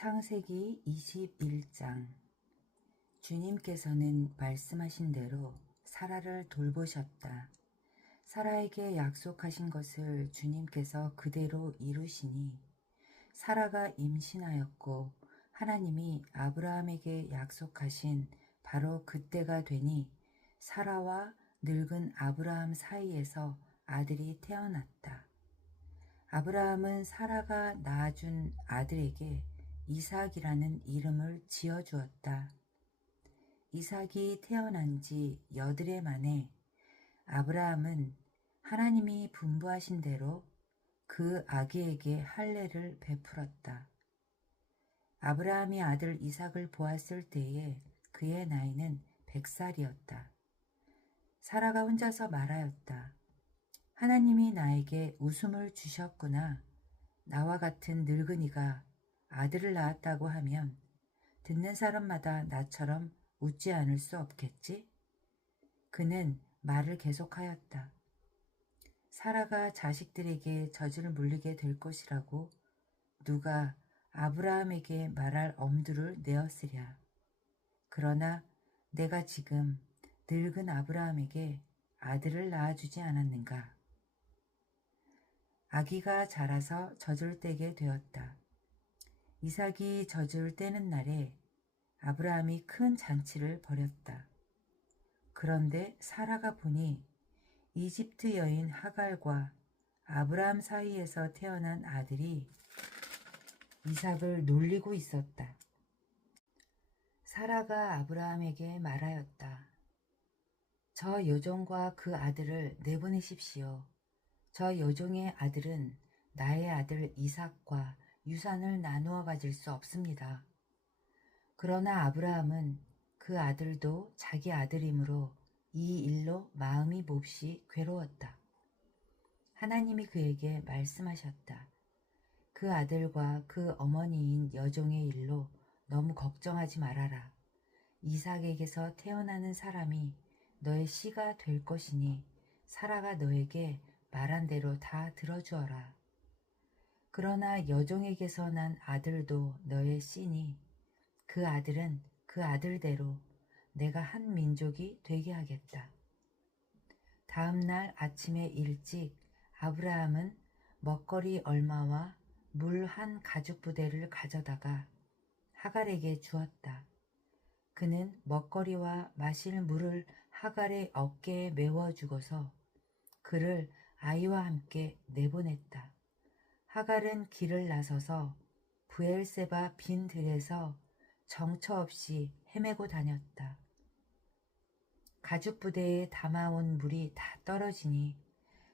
창세기 21장. 주님께서는 말씀하신 대로 사라를 돌보셨다. 사라에게 약속하신 것을 주님께서 그대로 이루시니 사라가 임신하였고 하나님이 아브라함에게 약속하신 바로 그때가 되니 사라와 늙은 아브라함 사이에서 아들이 태어났다. 아브라함은 사라가 낳아준 아들에게 이삭이라는 이름을 지어주었다. 이삭이 태어난 지 8해 만에 아브라함은 하나님이 분부하신 대로 그 아기에게 할례를 베풀었다. 아브라함이 아들 이삭을 보았을 때에 그의 나이는 100살이었다. 사라가 혼자서 말하였다. 하나님이 나에게 웃음을 주셨구나. 나와 같은 늙은이가 아들을 낳았다고 하면 듣는 사람마다 나처럼 웃지 않을 수 없겠지? 그는 말을 계속하였다. 사라가 자식들에게 젖을 물리게 될 것이라고 누가 아브라함에게 말할 엄두를 내었으랴. 그러나 내가 지금 늙은 아브라함에게 아들을 낳아주지 않았는가? 아기가 자라서 젖을 떼게 되었다. 이삭이 젖을 떼는 날에 아브라함이 큰 잔치를 벌였다. 그런데 사라가 보니 이집트 여인 하갈과 아브라함 사이에서 태어난 아들이 이삭을 놀리고 있었다. 사라가 아브라함에게 말하였다. 저 여종과 그 아들을 내보내십시오. 저 여종의 아들은 나의 아들 이삭과 유산을 나누어 가질 수 없습니다. 그러나 아브라함은 그 아들도 자기 아들이므로 이 일로 마음이 몹시 괴로웠다. 하나님이 그에게 말씀하셨다. 그 아들과 그 어머니인 여종의 일로 너무 걱정하지 말아라. 이삭에게서 태어나는 사람이 너의 씨가 될 것이니 사라가 너에게 말한 대로 다 들어주어라. 그러나 여종에게서 난 아들도 너의 씨니 그 아들은 그 아들대로 내가 한 민족이 되게 하겠다. 다음 날 아침에 일찍 아브라함은 먹거리 얼마와 물 한 가죽 부대를 가져다가 하갈에게 주었다. 그는 먹거리와 마실 물을 하갈의 어깨에 메워주고서 그를 아이와 함께 내보냈다. 하갈은 길을 나서서 브엘세바 빈 들에서 정처 없이 헤매고 다녔다. 가죽 부대에 담아온 물이 다 떨어지니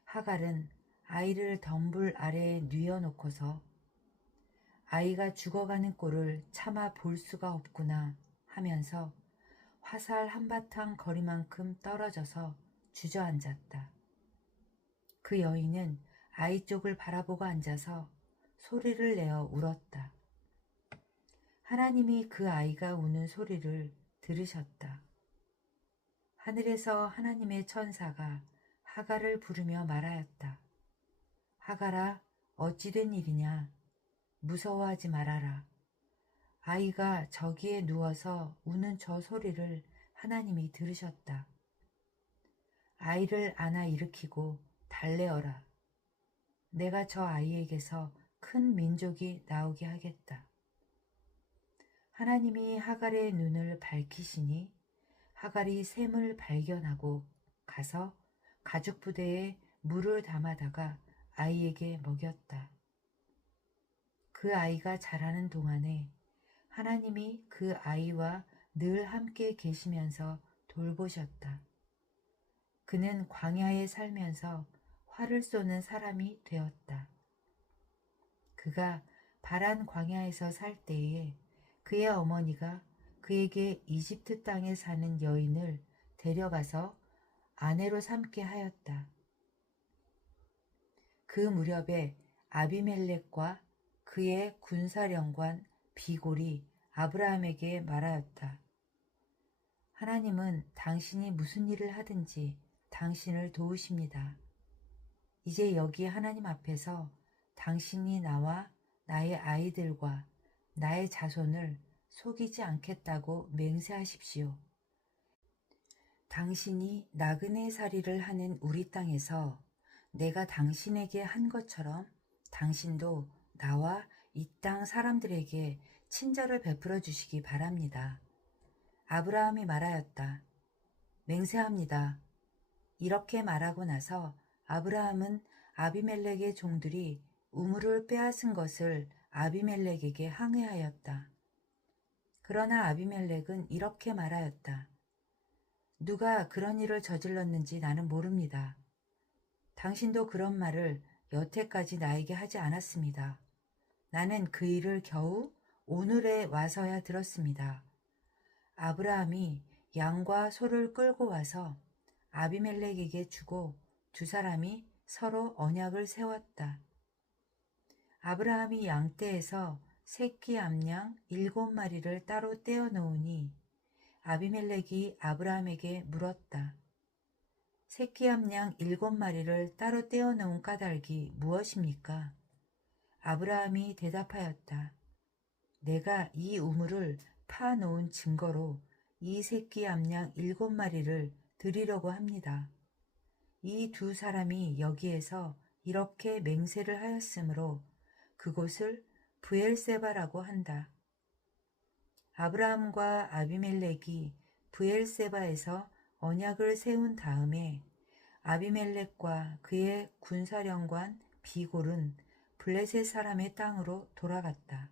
하갈은 아이를 덤불 아래에 뉘어놓고서 아이가 죽어가는 꼴을 차마 볼 수가 없구나 하면서 화살 한바탕 거리만큼 떨어져서 주저앉았다. 그 여인은 아이 쪽을 바라보고 앉아서 소리를 내어 울었다. 하나님이 그 아이가 우는 소리를 들으셨다. 하늘에서 하나님의 천사가 하갈을 부르며 말하였다. 하갈아, 어찌 된 일이냐? 무서워하지 말아라. 아이가 저기에 누워서 우는 저 소리를 하나님이 들으셨다. 아이를 안아 일으키고 달래어라. 내가 저 아이에게서 큰 민족이 나오게 하겠다. 하나님이 하갈의 눈을 밝히시니 하갈이 샘을 발견하고 가서 가죽 부대에 물을 담아다가 아이에게 먹였다. 그 아이가 자라는 동안에 하나님이 그 아이와 늘 함께 계시면서 돌보셨다. 그는 광야에 살면서 활을 쏘는 사람이 되었다. 그가 바란 광야에서 살 때에 그의 어머니가 그에게 이집트 땅에 사는 여인을 데려가서 아내로 삼게 하였다. 그 무렵에 아비멜렉과 그의 군사령관 비골이 아브라함에게 말하였다. 하나님은 당신이 무슨 일을 하든지 당신을 도우십니다. 이제 여기 하나님 앞에서 당신이 나와 나의 아이들과 나의 자손을 속이지 않겠다고 맹세하십시오. 당신이 나그네 살이를 하는 우리 땅에서 내가 당신에게 한 것처럼 당신도 나와 이 땅 사람들에게 친절을 베풀어 주시기 바랍니다. 아브라함이 말하였다. 맹세합니다. 이렇게 말하고 나서 아브라함은 아비멜렉의 종들이 우물을 빼앗은 것을 아비멜렉에게 항해하였다. 그러나 아비멜렉은 이렇게 말하였다. 누가 그런 일을 저질렀는지 나는 모릅니다. 당신도 그런 말을 여태까지 나에게 하지 않았습니다. 나는 그 일을 겨우 오늘에 와서야 들었습니다. 아브라함이 양과 소를 끌고 와서 아비멜렉에게 주고 두 사람이 서로 언약을 세웠다. 아브라함이 양떼에서 새끼 암양 7마리를 따로 떼어 놓으니 아비멜렉이 아브라함에게 물었다. 새끼 암양 7마리를 따로 떼어 놓은 까닭이 무엇입니까? 아브라함이 대답하였다. 내가 이 우물을 파놓은 증거로 이 새끼 암양 7마리를 드리려고 합니다. 이 두 사람이 여기에서 이렇게 맹세를 하였으므로 그곳을 브엘세바라고 한다. 아브라함과 아비멜렉이 브엘세바에서 언약을 세운 다음에 아비멜렉과 그의 군사령관 비골은 블레셋 사람의 땅으로 돌아갔다.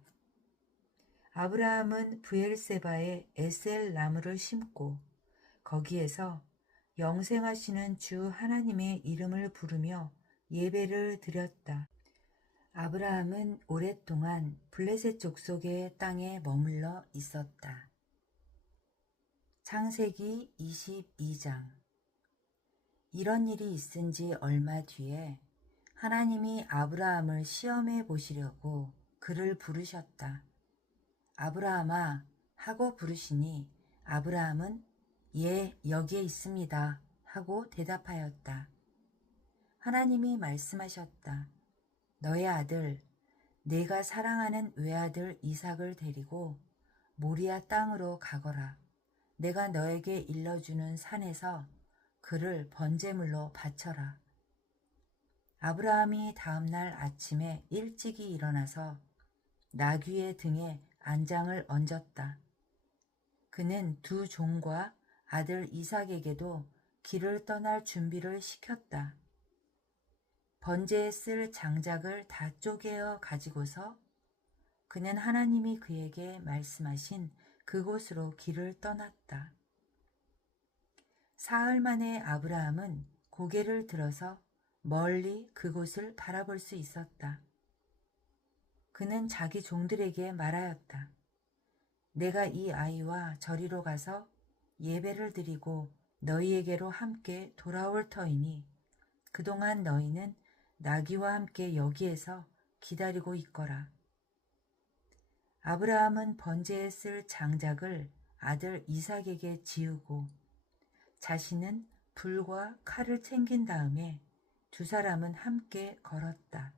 아브라함은 브엘세바에 에셀 나무를 심고 거기에서 영생하시는 주 하나님의 이름을 부르며 예배를 드렸다. 아브라함은 오랫동안 블레셋 족속의 땅에 머물러 있었다. 창세기 22장. 이런 일이 있은 지 얼마 뒤에 하나님이 아브라함을 시험해 보시려고 그를 부르셨다. 아브라함아 하고 부르시니 아브라함은 예, 여기에 있습니다 하고 대답하였다. 하나님이 말씀하셨다. 너의 아들, 내가 사랑하는 외아들 이삭을 데리고 모리아 땅으로 가거라. 내가 너에게 일러주는 산에서 그를 번제물로 바쳐라. 아브라함이 다음날 아침에 일찍이 일어나서 나귀의 등에 안장을 얹었다. 그는 두 종과 아들 이삭에게도 길을 떠날 준비를 시켰다. 번제에 쓸 장작을 다 쪼개어 가지고서 그는 하나님이 그에게 말씀하신 그곳으로 길을 떠났다. 사흘 만에 아브라함은 고개를 들어서 멀리 그곳을 바라볼 수 있었다. 그는 자기 종들에게 말하였다. 내가 이 아이와 저리로 가서 예배를 드리고 너희에게로 함께 돌아올 터이니 그동안 너희는 나귀와 함께 여기에서 기다리고 있거라. 아브라함은 번제에 쓸 장작을 아들 이삭에게 지우고 자신은 불과 칼을 챙긴 다음에 두 사람은 함께 걸었다.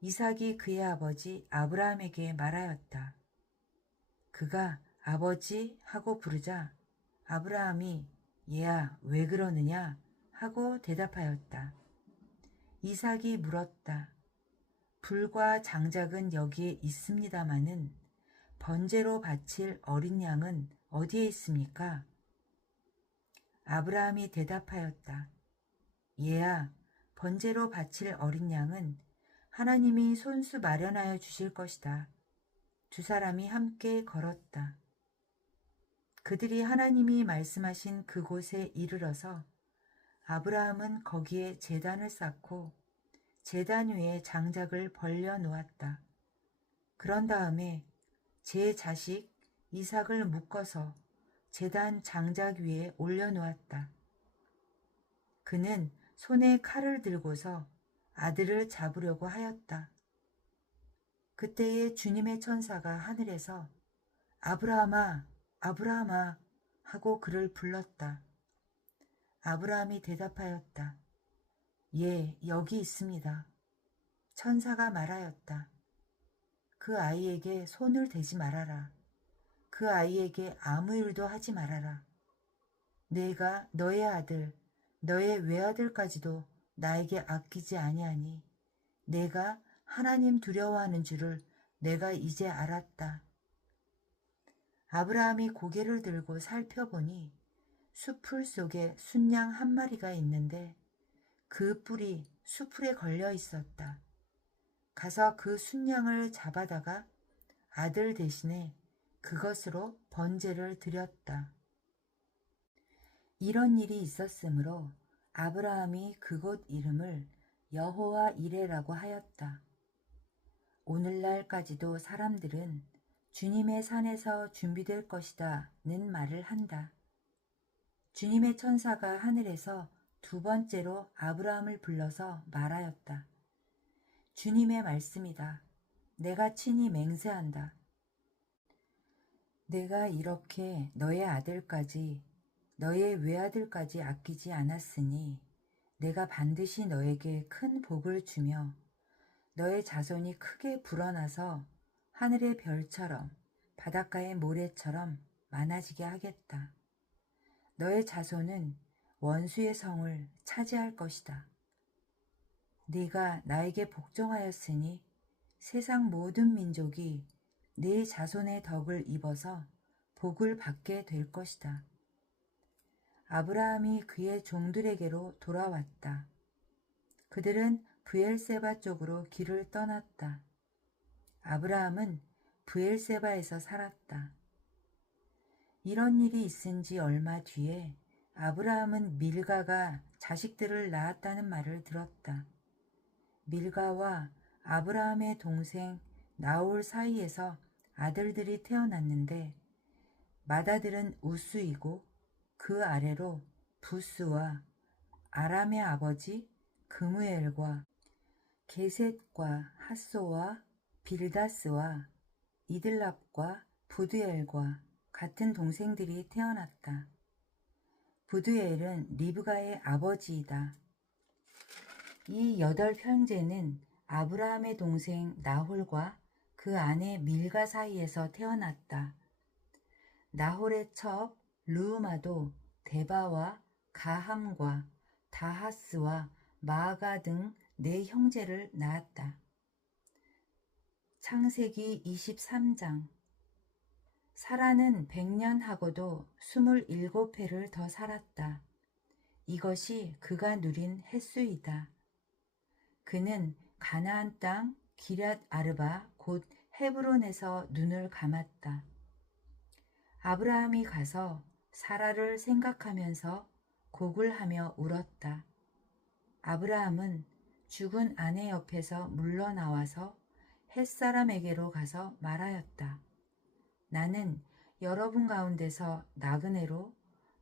이삭이 그의 아버지 아브라함에게 말하였다. 그가 아버지 하고 부르자 아브라함이 얘야 왜 그러느냐 하고 대답하였다. 이삭이 물었다. 불과 장작은 여기에 있습니다마는 번제로 바칠 어린 양은 어디에 있습니까? 아브라함이 대답하였다. 얘야, 번제로 바칠 어린 양은 하나님이 손수 마련하여 주실 것이다. 두 사람이 함께 걸었다. 그들이 하나님이 말씀하신 그곳에 이르러서 아브라함은 거기에 제단을 쌓고 제단 위에 장작을 벌려 놓았다. 그런 다음에 제 자식 이삭을 묶어서 제단 장작 위에 올려놓았다. 그는 손에 칼을 들고서 아들을 잡으려고 하였다. 그때에 주님의 천사가 하늘에서 아브라함아, 아브라함아 하고 그를 불렀다. 아브라함이 대답하였다. 예, 여기 있습니다. 천사가 말하였다. 그 아이에게 손을 대지 말아라. 그 아이에게 아무 일도 하지 말아라. 내가 너의 아들, 너의 외아들까지도 나에게 아끼지 아니하니 내가 하나님 두려워하는 줄을 내가 이제 알았다. 아브라함이 고개를 들고 살펴보니 숲풀 속에 순양 한 마리가 있는데 그 뿔이 수풀에 걸려 있었다. 가서 그 순양을 잡아다가 아들 대신에 그것으로 번제를 드렸다. 이런 일이 있었으므로 아브라함이 그곳 이름을 여호와 이레라고 하였다. 오늘날까지도 사람들은 주님의 산에서 준비될 것이다는 말을 한다. 주님의 천사가 하늘에서 두 번째로 아브라함을 불러서 말하였다. 주님의 말씀이다. 내가 친히 맹세한다. 내가 이렇게 너의 아들까지 너의 외아들까지 아끼지 않았으니 내가 반드시 너에게 큰 복을 주며 너의 자손이 크게 불어나서 하늘의 별처럼 바닷가의 모래처럼 많아지게 하겠다. 너의 자손은 원수의 성을 차지할 것이다. 네가 나에게 복종하였으니 세상 모든 민족이 네 자손의 덕을 입어서 복을 받게 될 것이다. 아브라함이 그의 종들에게로 돌아왔다. 그들은 브엘세바 쪽으로 길을 떠났다. 아브라함은 브엘세바에서 살았다. 이런 일이 있은 지 얼마 뒤에 아브라함은 밀가가 자식들을 낳았다는 말을 들었다. 밀가와 아브라함의 동생 나홀 사이에서 아들들이 태어났는데 맏아들은 우스이고 그 아래로 부스와 아람의 아버지 그무엘과 게셋과 핫소와 빌다스와 이들랍과 부드엘과 같은 동생들이 태어났다. 부드엘은 리브가의 아버지이다. 이 8형제는 아브라함의 동생 나홀과 그 아내 밀가 사이에서 태어났다. 나홀의 첩 르우마도 데바와 가함과 다하스와 마아가 등 4형제를 낳았다. 창세기 23장. 사라는 100년하고도 27해를 더 살았다. 이것이 그가 누린 횟수이다. 그는 가나안 땅 기럇 아르바 곧 헤브론에서 눈을 감았다. 아브라함이 가서 사라를 생각하면서 곡을 하며 울었다. 아브라함은 죽은 아내 옆에서 물러나와서 햇사람에게로 가서 말하였다. 나는 여러분 가운데서 나그네로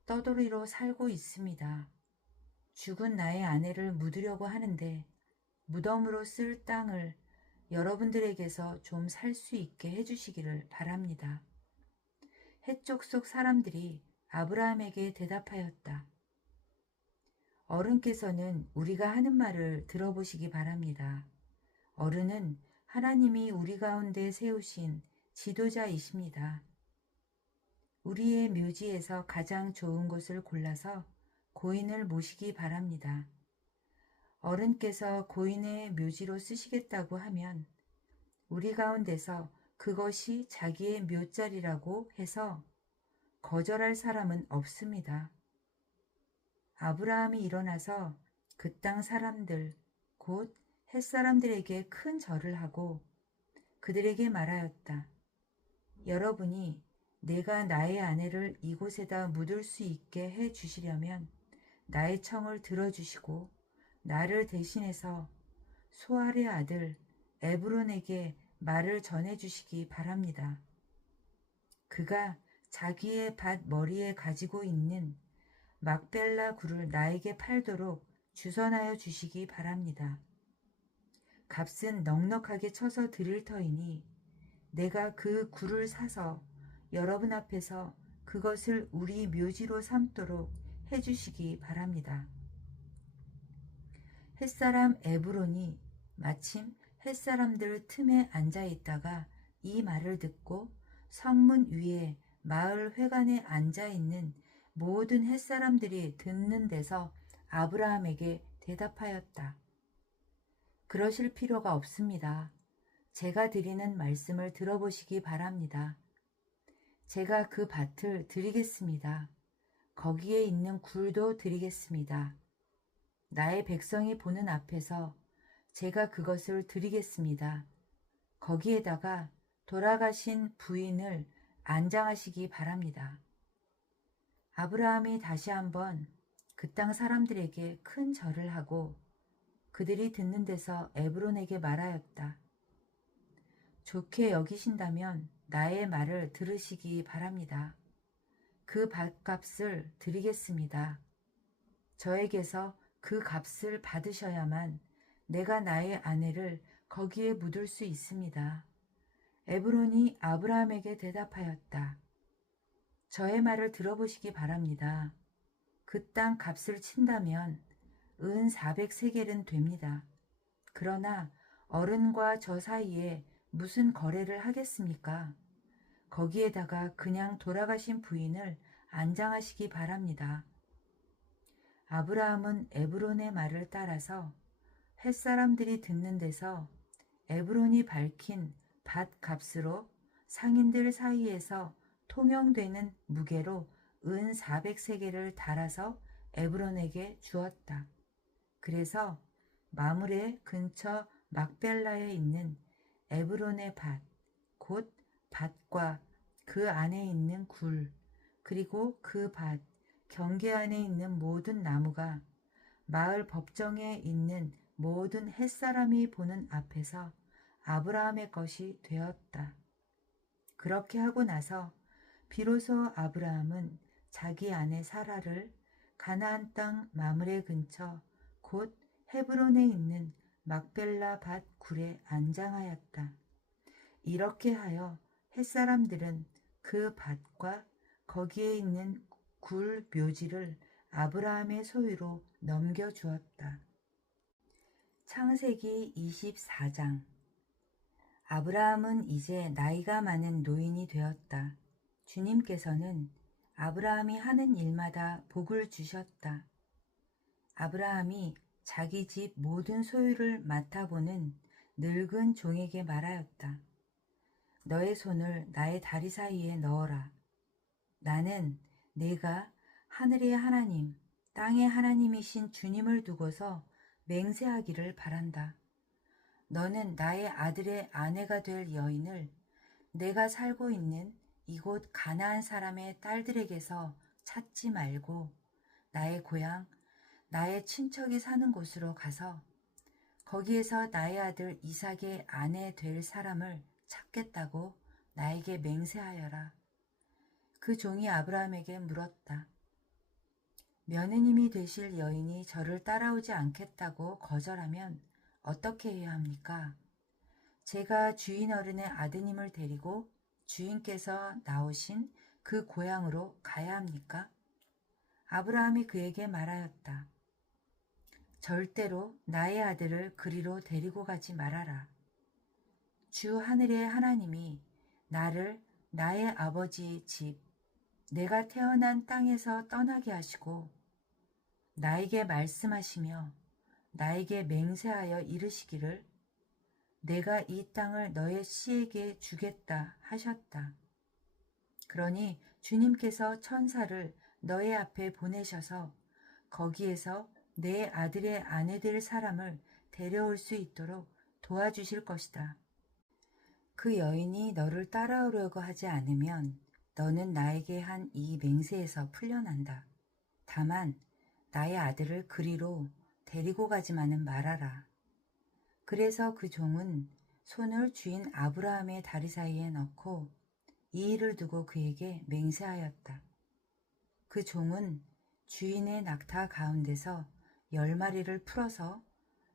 떠돌이로 살고 있습니다. 죽은 나의 아내를 묻으려고 하는데 무덤으로 쓸 땅을 여러분들에게서 좀 살 수 있게 해주시기를 바랍니다. 헷족 속 사람들이 아브라함에게 대답하였다. 어른께서는 우리가 하는 말을 들어보시기 바랍니다. 어른은 하나님이 우리 가운데 세우신 지도자이십니다. 우리의 묘지에서 가장 좋은 곳을 골라서 고인을 모시기 바랍니다. 어른께서 고인의 묘지로 쓰시겠다고 하면 우리 가운데서 그것이 자기의 묘자리라고 해서 거절할 사람은 없습니다. 아브라함이 일어나서 그 땅 사람들 곧 햇사람들에게 큰 절을 하고 그들에게 말하였다. 여러분이 내가 나의 아내를 이곳에다 묻을 수 있게 해 주시려면 나의 청을 들어주시고 나를 대신해서 소알의 아들 에브론에게 말을 전해주시기 바랍니다. 그가 자기의 밭 머리에 가지고 있는 막벨라 굴을 나에게 팔도록 주선하여 주시기 바랍니다. 값은 넉넉하게 쳐서 드릴 터이니 내가 그 굴을 사서 여러분 앞에서 그것을 우리 묘지로 삼도록 해주시기 바랍니다. 햇사람 에브론이 마침 햇사람들 틈에 앉아 있다가 이 말을 듣고 성문 위에 마을 회관에 앉아 있는 모든 햇사람들이 듣는 데서 아브라함에게 대답하였다. 그러실 필요가 없습니다. 제가 드리는 말씀을 들어보시기 바랍니다. 제가 그 밭을 드리겠습니다. 거기에 있는 굴도 드리겠습니다. 나의 백성이 보는 앞에서 제가 그것을 드리겠습니다. 거기에다가 돌아가신 부인을 안장하시기 바랍니다. 아브라함이 다시 한번 그 땅 사람들에게 큰 절을 하고 그들이 듣는 데서 에브론에게 말하였다. 좋게 여기신다면 나의 말을 들으시기 바랍니다. 그 밭값을 드리겠습니다. 저에게서 그 값을 받으셔야만 내가 나의 아내를 거기에 묻을 수 있습니다. 에브론이 아브라함에게 대답하였다. 저의 말을 들어보시기 바랍니다. 그 땅 값을 친다면 은 400세겔은 됩니다. 그러나 어른과 저 사이에 무슨 거래를 하겠습니까? 거기에다가 그냥 돌아가신 부인을 안장하시기 바랍니다. 아브라함은 에브론의 말을 따라서 햇사람들이 듣는 데서 에브론이 밝힌 밭 값으로 상인들 사이에서 통용되는 무게로 은 400세겔을 달아서 에브론에게 주었다. 그래서 마므레 근처 막벨라에 있는 에브론의 밭, 곧 밭과 그 안에 있는 굴, 그리고 그 밭, 경계 안에 있는 모든 나무가 마을 법정에 있는 모든 햇사람이 보는 앞에서 아브라함의 것이 되었다. 그렇게 하고 나서 비로소 아브라함은 자기 아내 사라를 가나안 땅 마므레 근처 곧 헤브론에 있는 막벨라 밭 굴에 안장하였다. 이렇게 하여 햇사람들은 그 밭과 거기에 있는 굴 묘지를 아브라함의 소유로 넘겨주었다. 창세기 24장. 아브라함은 이제 나이가 많은 노인이 되었다. 주님께서는 아브라함이 하는 일마다 복을 주셨다. 아브라함이 자기 집 모든 소유를 맡아보는 늙은 종에게 말하였다. 너의 손을 나의 다리 사이에 넣어라. 나는 내가 하늘의 하나님, 땅의 하나님이신 주님을 두고서 맹세하기를 바란다. 너는 나의 아들의 아내가 될 여인을 내가 살고 있는 이곳 가나안 사람의 딸들에게서 찾지 말고 나의 고향, 나의 친척이 사는 곳으로 가서 거기에서 나의 아들 이삭의 아내 될 사람을 찾겠다고 나에게 맹세하여라. 그 종이 아브라함에게 물었다. 며느님이 되실 여인이 저를 따라오지 않겠다고 거절하면 어떻게 해야 합니까? 제가 주인 어른의 아드님을 데리고 주인께서 나오신 그 고향으로 가야 합니까? 아브라함이 그에게 말하였다. 절대로 나의 아들을 그리로 데리고 가지 말아라. 주 하늘의 하나님이 나를 나의 아버지의 집, 내가 태어난 땅에서 떠나게 하시고 나에게 말씀하시며 나에게 맹세하여 이르시기를 내가 이 땅을 너의 씨에게 주겠다 하셨다. 그러니 주님께서 천사를 너의 앞에 보내셔서 거기에서 내 아들의 아내 될 사람을 데려올 수 있도록 도와주실 것이다. 그 여인이 너를 따라오려고 하지 않으면 너는 나에게 한 이 맹세에서 풀려난다. 다만 나의 아들을 그리로 데리고 가지만은 말아라. 그래서 그 종은 손을 주인 아브라함의 다리 사이에 넣고 이 일을 두고 그에게 맹세하였다. 그 종은 주인의 낙타 가운데서 10마리를 풀어서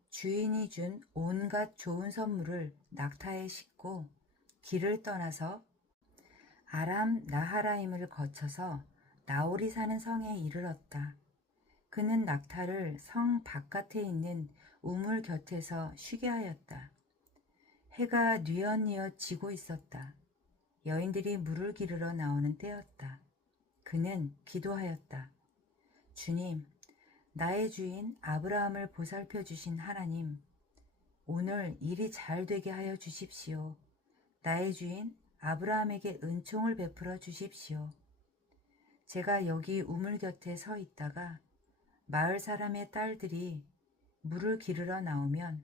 주인이 준 온갖 좋은 선물을 낙타에 싣고 길을 떠나서 아람 나하라임을 거쳐서 나홀이 사는 성에 이르렀다. 그는 낙타를 성 바깥에 있는 우물 곁에서 쉬게 하였다. 해가 뉘엿뉘엿 지고 있었다. 여인들이 물을 기르러 나오는 때였다. 그는 기도하였다. 주님, 나의 주인 아브라함을 보살펴 주신 하나님, 오늘 일이 잘 되게 하여 주십시오. 나의 주인 아브라함에게 은총을 베풀어 주십시오. 제가 여기 우물 곁에 서 있다가 마을 사람의 딸들이 물을 기르러 나오면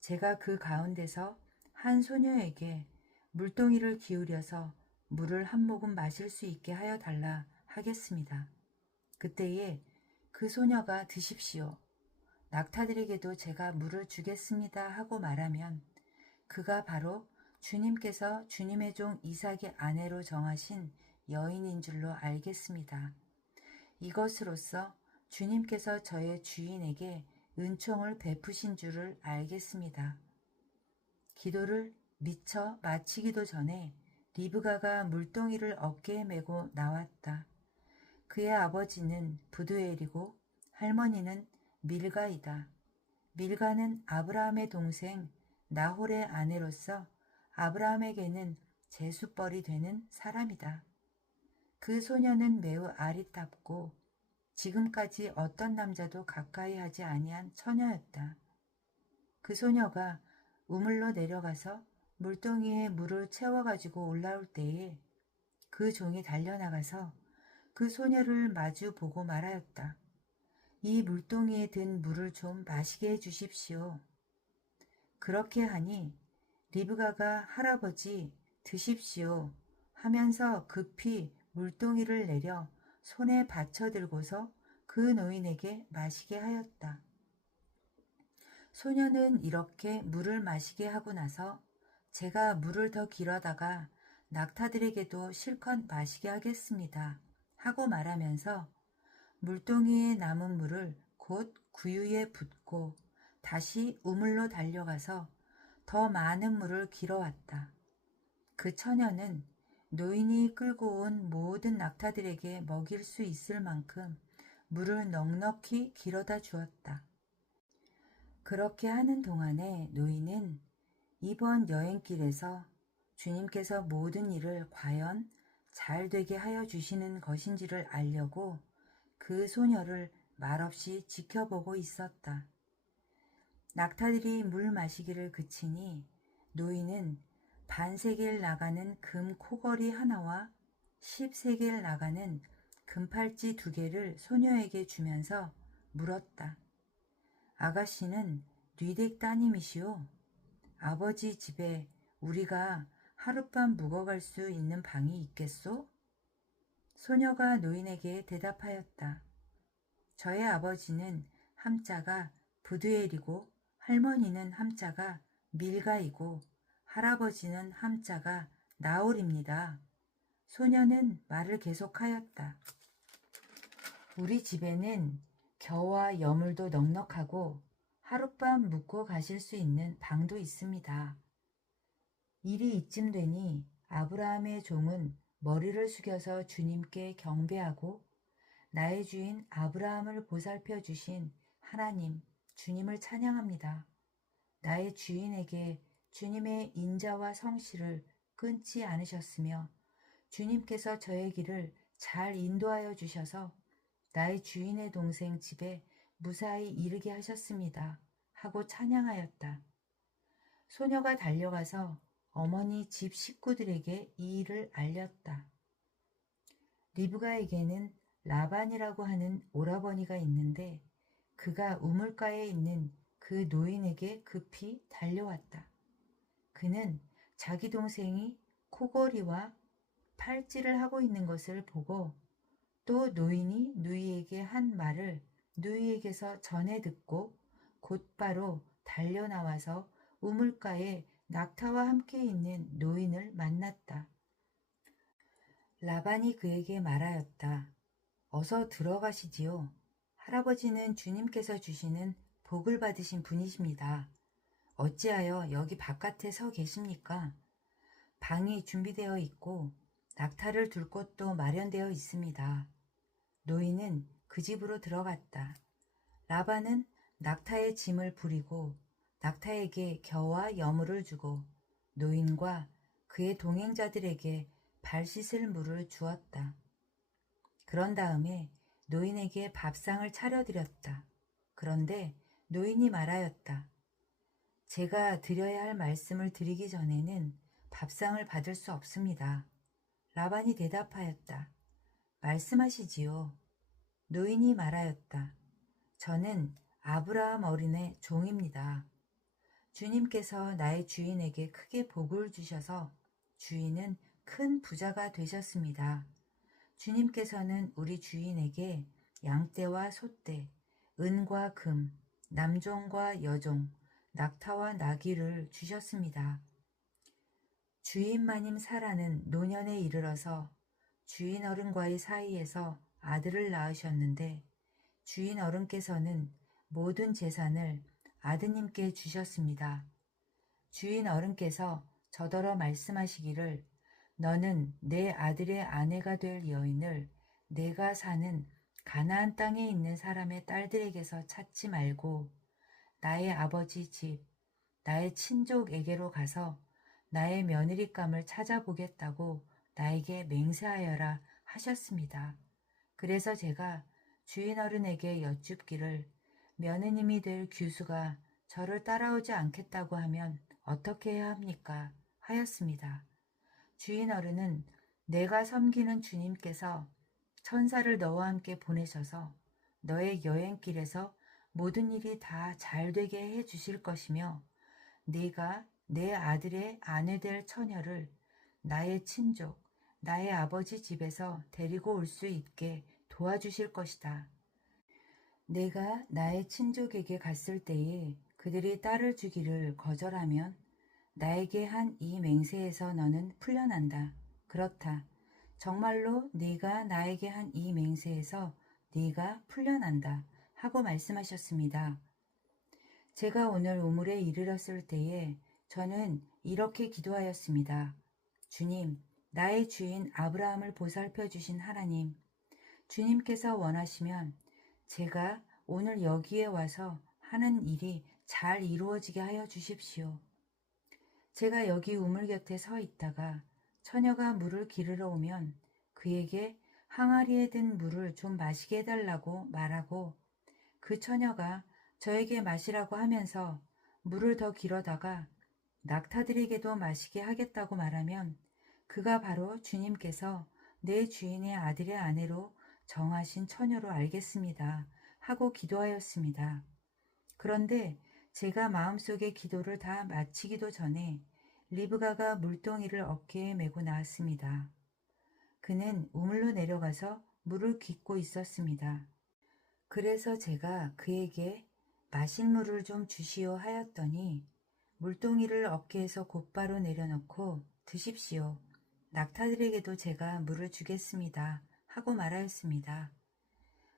제가 그 가운데서 한 소녀에게 물동이를 기울여서 물을 한 모금 마실 수 있게 하여 달라 하겠습니다. 그때에 그 소녀가 드십시오. 낙타들에게도 제가 물을 주겠습니다 하고 말하면 그가 바로 주님께서 주님의 종 이삭의 아내로 정하신 여인인 줄로 알겠습니다. 이것으로써 주님께서 저의 주인에게 은총을 베푸신 줄을 알겠습니다. 기도를 미처 마치기도 전에 리브가가 물동이를 어깨에 메고 나왔다. 그의 아버지는 부두엘이고 할머니는 밀가이다. 밀가는 아브라함의 동생 나홀의 아내로서 아브라함에게는 제수벌이 되는 사람이다. 그 소녀는 매우 아리답고 지금까지 어떤 남자도 가까이 하지 아니한 처녀였다. 그 소녀가 우물로 내려가서 물동이에 물을 채워가지고 올라올 때에 그 종이 달려나가서 그 소녀를 마주 보고 말하였다. 이 물동이에 든 물을 좀 마시게 해주십시오. 그렇게 하니 리브가가 할아버지 드십시오 하면서 급히 물동이를 내려 손에 받쳐 들고서 그 노인에게 마시게 하였다. 소녀는 이렇게 물을 마시게 하고 나서 제가 물을 더 길어다가 낙타들에게도 실컷 마시게 하겠습니다 하고 말하면서 물동이에 남은 물을 곧 구유에 붓고 다시 우물로 달려가서 더 많은 물을 길어왔다. 그 처녀는 노인이 끌고 온 모든 낙타들에게 먹일 수 있을 만큼 물을 넉넉히 길어다 주었다. 그렇게 하는 동안에 노인은 이번 여행길에서 주님께서 모든 일을 과연 잘 되게 하여 주시는 것인지를 알려고 그 소녀를 말없이 지켜보고 있었다. 낙타들이 물 마시기를 그치니 노인은 반세겔 나가는 금 코걸이 하나와 10세겔 나가는 금팔찌 2개를 소녀에게 주면서 물었다. 아가씨는 뉘댁 따님이시오. 아버지 집에 우리가 하룻밤 묵어갈 수 있는 방이 있겠소? 소녀가 노인에게 대답하였다. 저의 아버지는 함자가 부두엘이고 할머니는 함자가 밀가이고 할아버지는 함자가 나홀입니다. 소녀는 말을 계속하였다. 우리 집에는 겨와 여물도 넉넉하고 하룻밤 묵고 가실 수 있는 방도 있습니다. 일이 이쯤 되니 아브라함의 종은 머리를 숙여서 주님께 경배하고 나의 주인 아브라함을 보살펴 주신 하나님, 주님을 찬양합니다. 나의 주인에게 주님의 인자와 성실을 끊지 않으셨으며 주님께서 저의 길을 잘 인도하여 주셔서 나의 주인의 동생 집에 무사히 이르게 하셨습니다. 하고 찬양하였다. 소녀가 달려가서 어머니 집 식구들에게 이 일을 알렸다. 리브가에게는 라반이라고 하는 오라버니가 있는데 그가 우물가에 있는 그 노인에게 급히 달려왔다. 그는 자기 동생이 코걸이와 팔찌를 하고 있는 것을 보고 또 노인이 누이에게 한 말을 누이에게서 전해 듣고 곧바로 달려나와서 우물가에 낙타와 함께 있는 노인을 만났다. 라반이 그에게 말하였다. 어서 들어가시지요. 할아버지는 주님께서 주시는 복을 받으신 분이십니다. 어찌하여 여기 바깥에 서 계십니까? 방이 준비되어 있고 낙타를 둘 곳도 마련되어 있습니다. 노인은 그 집으로 들어갔다. 라반은 낙타의 짐을 부리고 낙타에게 겨와 여물을 주고 노인과 그의 동행자들에게 발 씻을 물을 주었다. 그런 다음에 노인에게 밥상을 차려드렸다. 그런데 노인이 말하였다. 제가 드려야 할 말씀을 드리기 전에는 밥상을 받을 수 없습니다. 라반이 대답하였다. 말씀하시지요. 노인이 말하였다. 저는 아브라함 어린의 종입니다. 주님께서 나의 주인에게 크게 복을 주셔서 주인은 큰 부자가 되셨습니다. 주님께서는 우리 주인에게 양떼와 소떼, 은과 금, 남종과 여종, 낙타와 나귀를 주셨습니다. 주인 마님 사라는 노년에 이르러서 주인 어른과의 사이에서 아들을 낳으셨는데 주인 어른께서는 모든 재산을 아드님께 주셨습니다. 주인 어른께서 저더러 말씀하시기를 너는 내 아들의 아내가 될 여인을 내가 사는 가나안 땅에 있는 사람의 딸들에게서 찾지 말고 나의 아버지 집, 나의 친족에게로 가서 나의 며느리감을 찾아보겠다고 나에게 맹세하여라 하셨습니다. 그래서 제가 주인 어른에게 여쭙기를 며느님이 될 규수가 저를 따라오지 않겠다고 하면 어떻게 해야 합니까? 하였습니다. 주인 어른은 내가 섬기는 주님께서 천사를 너와 함께 보내셔서 너의 여행길에서 모든 일이 다 잘되게 해 주실 것이며 네가 내 아들의 아내 될 처녀를 나의 친족, 나의 아버지 집에서 데리고 올 수 있게 도와주실 것이다. 내가 나의 친족에게 갔을 때에 그들이 딸을 주기를 거절하면 나에게 한 이 맹세에서 너는 풀려난다. 그렇다. 정말로 네가 나에게 한 이 맹세에서 네가 풀려난다. 하고 말씀하셨습니다. 제가 오늘 우물에 이르렀을 때에 저는 이렇게 기도하였습니다. 주님, 나의 주인 아브라함을 보살펴 주신 하나님, 주님께서 원하시면 제가 오늘 여기에 와서 하는 일이 잘 이루어지게 하여 주십시오. 제가 여기 우물 곁에 서 있다가 처녀가 물을 기르러 오면 그에게 항아리에 든 물을 좀 마시게 해달라고 말하고 그 처녀가 저에게 마시라고 하면서 물을 더 길어다가 낙타들에게도 마시게 하겠다고 말하면 그가 바로 주님께서 내 주인의 아들의 아내로 정하신 처녀로 알겠습니다. 하고 기도하였습니다. 그런데 제가 마음속의 기도를 다 마치기도 전에 리브가가 물동이를 어깨에 메고 나왔습니다. 그는 우물로 내려가서 물을 깃고 있었습니다. 그래서 제가 그에게 마실 물을 좀 주시오 하였더니 물동이를 어깨에서 곧바로 내려놓고 드십시오. 낙타들에게도 제가 물을 주겠습니다. 하고 말하였습니다.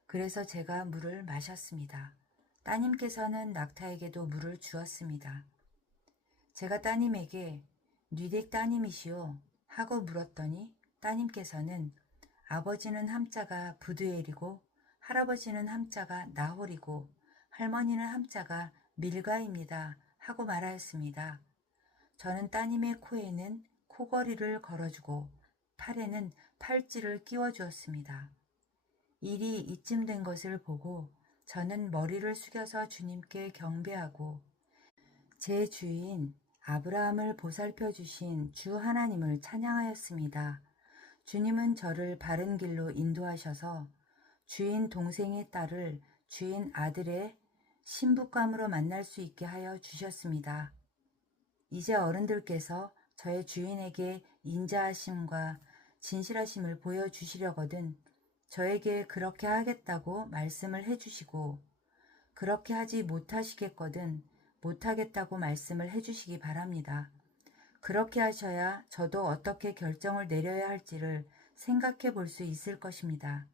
그래서 제가 물을 마셨습니다. 따님께서는 낙타에게도 물을 주었습니다. 제가 따님에게 뉘댁 따님이시오 하고 물었더니 따님께서는 아버지는 함자가 부두엘이고 할아버지는 함자가 나홀이고 할머니는 함자가 밀가입니다 하고 말하였습니다. 저는 따님의 코에는 코걸이를 걸어주고 팔에는 팔찌를 끼워주었습니다. 일이 이쯤 된 것을 보고 저는 머리를 숙여서 주님께 경배하고 제 주인 아브라함을 보살펴 주신 주 하나님을 찬양하였습니다. 주님은 저를 바른 길로 인도하셔서 주인 동생의 딸을 주인 아들의 신부감으로 만날 수 있게 하여 주셨습니다. 이제 어른들께서 저의 주인에게 인자하심과 진실하심을 보여주시려거든 저에게 그렇게 하겠다고 말씀을 해주시고 그렇게 하지 못하시겠거든 못하겠다고 말씀을 해주시기 바랍니다. 그렇게 하셔야 저도 어떻게 결정을 내려야 할지를 생각해 볼 수 있을 것입니다.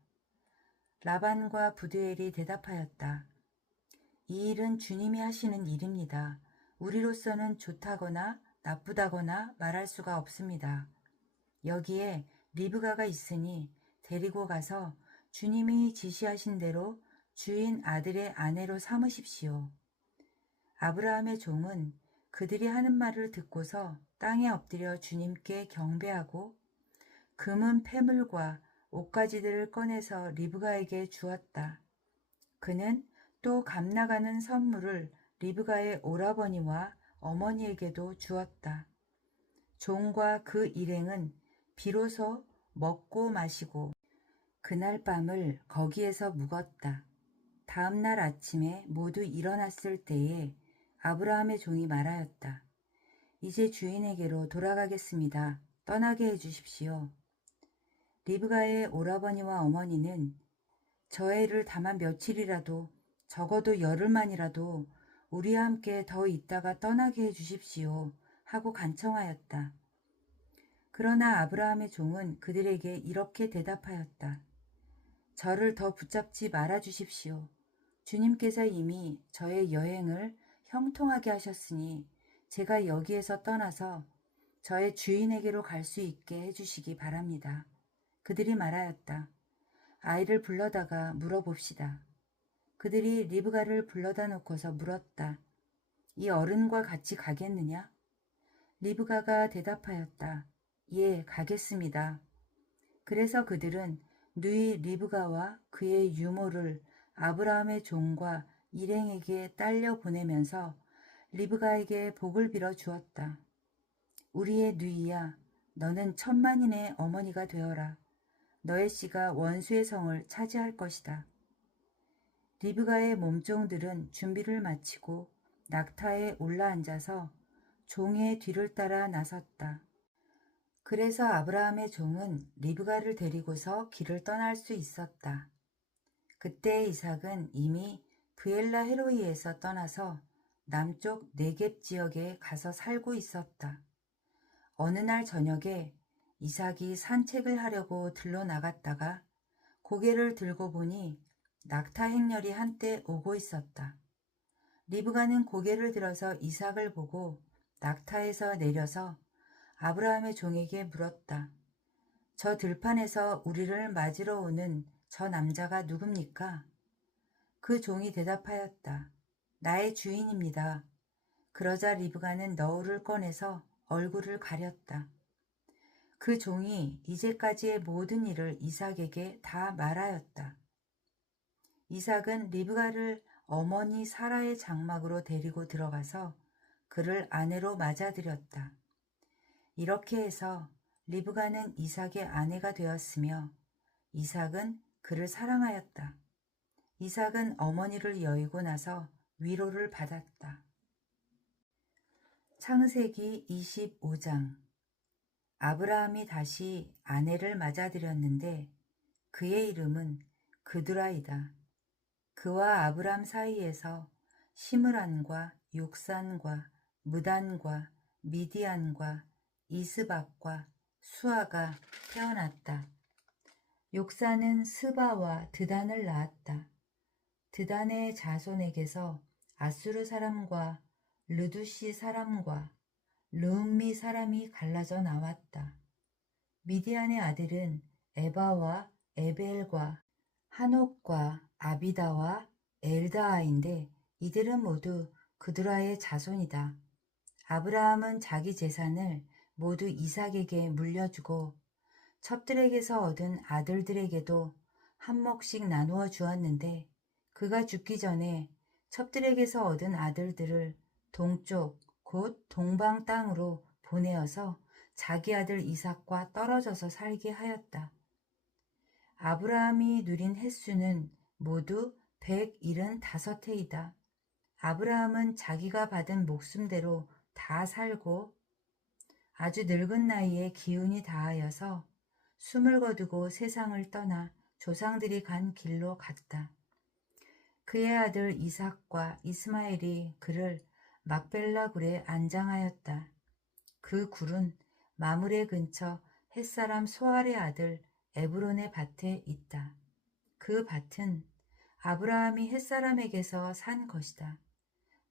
라반과 부두엘이 대답하였다. 이 일은 주님이 하시는 일입니다. 우리로서는 좋다거나 나쁘다거나 말할 수가 없습니다. 여기에 리브가가 있으니 데리고 가서 주님이 지시하신 대로 주인 아들의 아내로 삼으십시오. 아브라함의 종은 그들이 하는 말을 듣고서 땅에 엎드려 주님께 경배하고 금은 패물과 옷가지들을 꺼내서 리브가에게 주었다. 그는 또 값나가는 선물을 리브가의 오라버니와 어머니에게도 주었다. 종과 그 일행은 비로소 먹고 마시고 그날 밤을 거기에서 묵었다. 다음 날 아침에 모두 일어났을 때에 아브라함의 종이 말하였다. 이제 주인에게로 돌아가겠습니다. 떠나게 해주십시오. 리브가의 오라버니와 어머니는 저 애를 다만 며칠이라도 적어도 열흘만이라도 우리와 함께 더 있다가 떠나게 해주십시오 하고 간청하였다. 그러나 아브라함의 종은 그들에게 이렇게 대답하였다. 저를 더 붙잡지 말아 주십시오. 주님께서 이미 저의 여행을 형통하게 하셨으니 제가 여기에서 떠나서 저의 주인에게로 갈 수 있게 해주시기 바랍니다. 그들이 말하였다. 아이를 불러다가 물어봅시다. 그들이 리브가를 불러다 놓고서 물었다. 이 어른과 같이 가겠느냐? 리브가가 대답하였다. 예, 가겠습니다. 그래서 그들은 누이 리브가와 그의 유모를 아브라함의 종과 일행에게 딸려 보내면서 리브가에게 복을 빌어 주었다. 우리의 누이야, 너는 천만인의 어머니가 되어라. 너의 씨가 원수의 성을 차지할 것이다. 리브가의 몸종들은 준비를 마치고 낙타에 올라앉아서 종의 뒤를 따라 나섰다. 그래서 아브라함의 종은 리브가를 데리고서 길을 떠날 수 있었다. 그때 이삭은 이미 브엘라 헤로이에서 떠나서 남쪽 네겝 지역에 가서 살고 있었다. 어느 날 저녁에 이삭이 산책을 하려고 들러 나갔다가 고개를 들고 보니 낙타 행렬이 한때 오고 있었다. 리브가는 고개를 들어서 이삭을 보고 낙타에서 내려서 아브라함의 종에게 물었다. 저 들판에서 우리를 맞으러 오는 저 남자가 누굽니까? 그 종이 대답하였다. 나의 주인입니다. 그러자 리브가는 너울을 꺼내서 얼굴을 가렸다. 그 종이 이제까지의 모든 일을 이삭에게 다 말하였다. 이삭은 리브가를 어머니 사라의 장막으로 데리고 들어가서 그를 아내로 맞아들였다. 이렇게 해서 리브가는 이삭의 아내가 되었으며 이삭은 그를 사랑하였다. 이삭은 어머니를 여의고 나서 위로를 받았다. 창세기 25장. 아브라함이 다시 아내를 맞아들였는데 그의 이름은 그두라이다. 그와 아브람 사이에서 시므란과 욕산과 무단과 미디안과 이스박과 수아가 태어났다. 욕산은 스바와 드단을 낳았다. 드단의 자손에게서 아수르 사람과 르두시 사람과 르음미 사람이 갈라져 나왔다. 미디안의 아들은 에바와 에벨과 한옥과 아비다와 엘다아인데 이들은 모두 그두라의 자손이다. 아브라함은 자기 재산을 모두 이삭에게 물려주고 첩들에게서 얻은 아들들에게도 한 몫씩 나누어 주었는데 그가 죽기 전에 첩들에게서 얻은 아들들을 동쪽 곧 동방 땅으로 보내어서 자기 아들 이삭과 떨어져서 살게 하였다. 아브라함이 누린 횟수는 모두 175해이다. 아브라함은 자기가 받은 목숨대로 다 살고 아주 늙은 나이에 기운이 다하여서 숨을 거두고 세상을 떠나 조상들이 간 길로 갔다. 그의 아들 이삭과 이스마엘이 그를 막벨라 굴에 안장하였다. 그 굴은 마므레 근처 햇사람 소알의 아들 에브론의 밭에 있다. 그 밭은 아브라함이 햇사람에게서 산 것이다.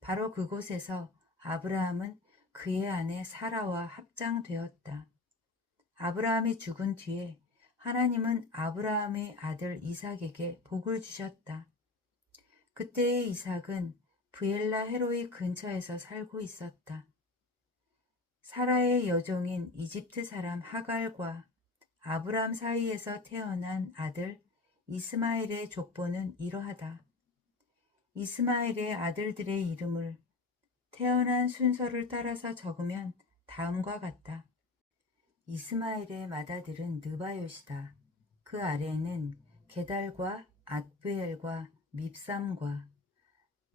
바로 그곳에서 아브라함은 그의 아내 사라와 합장되었다. 아브라함이 죽은 뒤에 하나님은 아브라함의 아들 이삭에게 복을 주셨다. 그때의 이삭은 브엘라 헤로이 근처에서 살고 있었다. 사라의 여종인 이집트 사람 하갈과 아브람 사이에서 태어난 아들 이스마엘의 족보는 이러하다. 이스마엘의 아들들의 이름을 태어난 순서를 따라서 적으면 다음과 같다. 이스마엘의 맏아들은 느바요시다. 그 아래에는 게달과 앗브엘과 밉삼과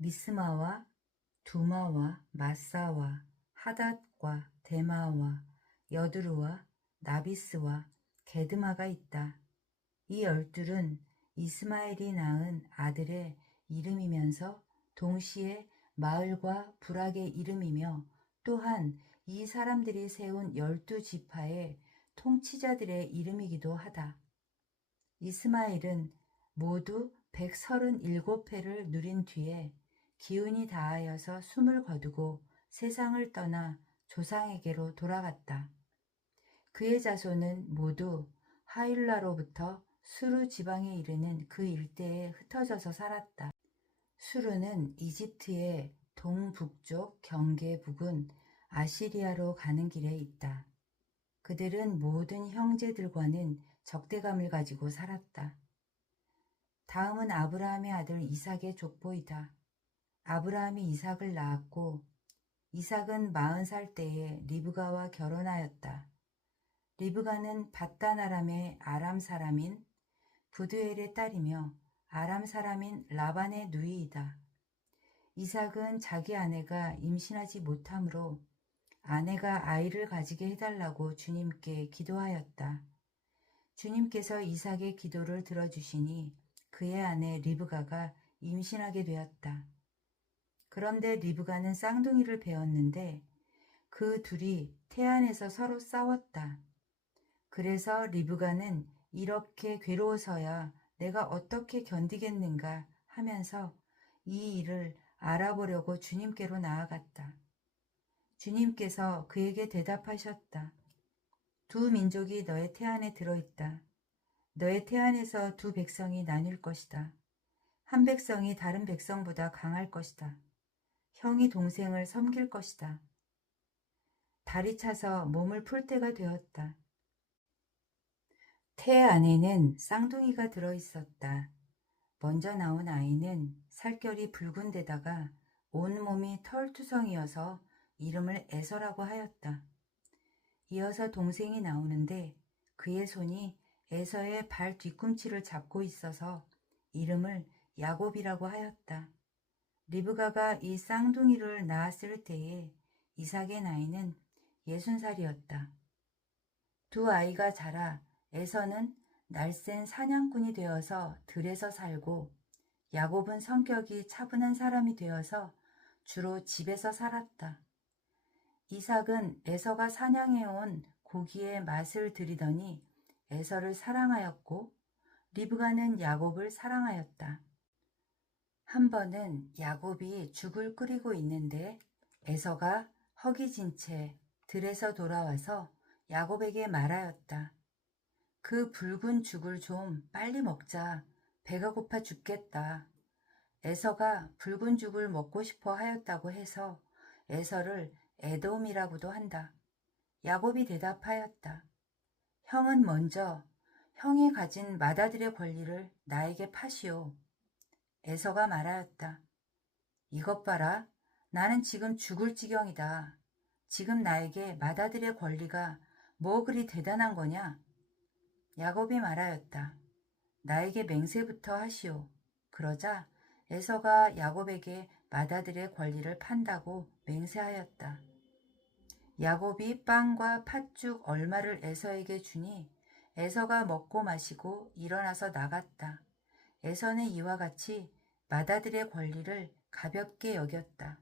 미스마와 두마와 마사와 하닷과 데마와 여드루와 나비스와 게드마가 있다. 이 12은 이스마엘이 낳은 아들의 이름이면서 동시에 마을과 부락의 이름이며 또한 이 사람들이 세운 12지파의 통치자들의 이름이기도 하다. 이스마엘은 모두 137회를 누린 뒤에 기운이 다하여서 숨을 거두고 세상을 떠나 조상에게로 돌아갔다. 그의 자손은 모두 하일라로부터 수르 지방에 이르는 그 일대에 흩어져서 살았다. 수르는 이집트의 동북쪽 경계 부근 아시리아로 가는 길에 있다. 그들은 모든 형제들과는 적대감을 가지고 살았다. 다음은 아브라함의 아들 이삭의 족보이다. 아브라함이 이삭을 낳았고 이삭은 40살 때에 리브가와 결혼하였다. 리브가는 밧단 아람의 아람 사람인 부드엘의 딸이며 아람 사람인 라반의 누이이다. 이삭은 자기 아내가 임신하지 못하므로 아내가 아이를 가지게 해달라고 주님께 기도하였다. 주님께서 이삭의 기도를 들어주시니 그의 아내 리브가가 임신하게 되었다. 그런데 리브가는 쌍둥이를 배웠는데 그 둘이 태안에서 서로 싸웠다. 그래서 리브가는 이렇게 괴로워서야 내가 어떻게 견디겠는가 하면서 이 일을 알아보려고 주님께로 나아갔다. 주님께서 그에게 대답하셨다. 두 민족이 너의 태안에 들어있다. 너의 태안에서 두 백성이 나뉠 것이다. 한 백성이 다른 백성보다 강할 것이다. 형이 동생을 섬길 것이다. 달이 차서 몸을 풀 때가 되었다. 태 안에는 쌍둥이가 들어있었다. 먼저 나온 아이는 살결이 붉은 데다가 온몸이 털투성이어서 이름을 에서라고 하였다. 이어서 동생이 나오는데 그의 손이 에서의 발 뒤꿈치를 잡고 있어서 이름을 야곱이라고 하였다. 리브가가 이 쌍둥이를 낳았을 때에 이삭의 나이는 60살이었다. 두 아이가 자라 에서는 날쌘 사냥꾼이 되어서 들에서 살고 야곱은 성격이 차분한 사람이 되어서 주로 집에서 살았다. 이삭은 에서가 사냥해온 고기의 맛을 들이더니 에서를 사랑하였고 리브가는 야곱을 사랑하였다. 한 번은 야곱이 죽을 끓이고 있는데 에서가 허기진 채 들에서 돌아와서 야곱에게 말하였다. 그 붉은 죽을 좀 빨리 먹자. 배가 고파 죽겠다. 에서가 붉은 죽을 먹고 싶어 하였다고 해서 에서를 에돔이라고도 한다. 야곱이 대답하였다. 형은 먼저 형이 가진 맏아들의 권리를 나에게 파시오. 에서가 말하였다. 이것 봐라. 나는 지금 죽을 지경이다. 지금 나에게 맏아들의 권리가 뭐 그리 대단한 거냐? 야곱이 말하였다. 나에게 맹세부터 하시오. 그러자 에서가 야곱에게 맏아들의 권리를 판다고 맹세하였다. 야곱이 빵과 팥죽 얼마를 에서에게 주니 에서가 먹고 마시고 일어나서 나갔다. 에서는 이와 같이 맏아들의 권리를 가볍게 여겼다.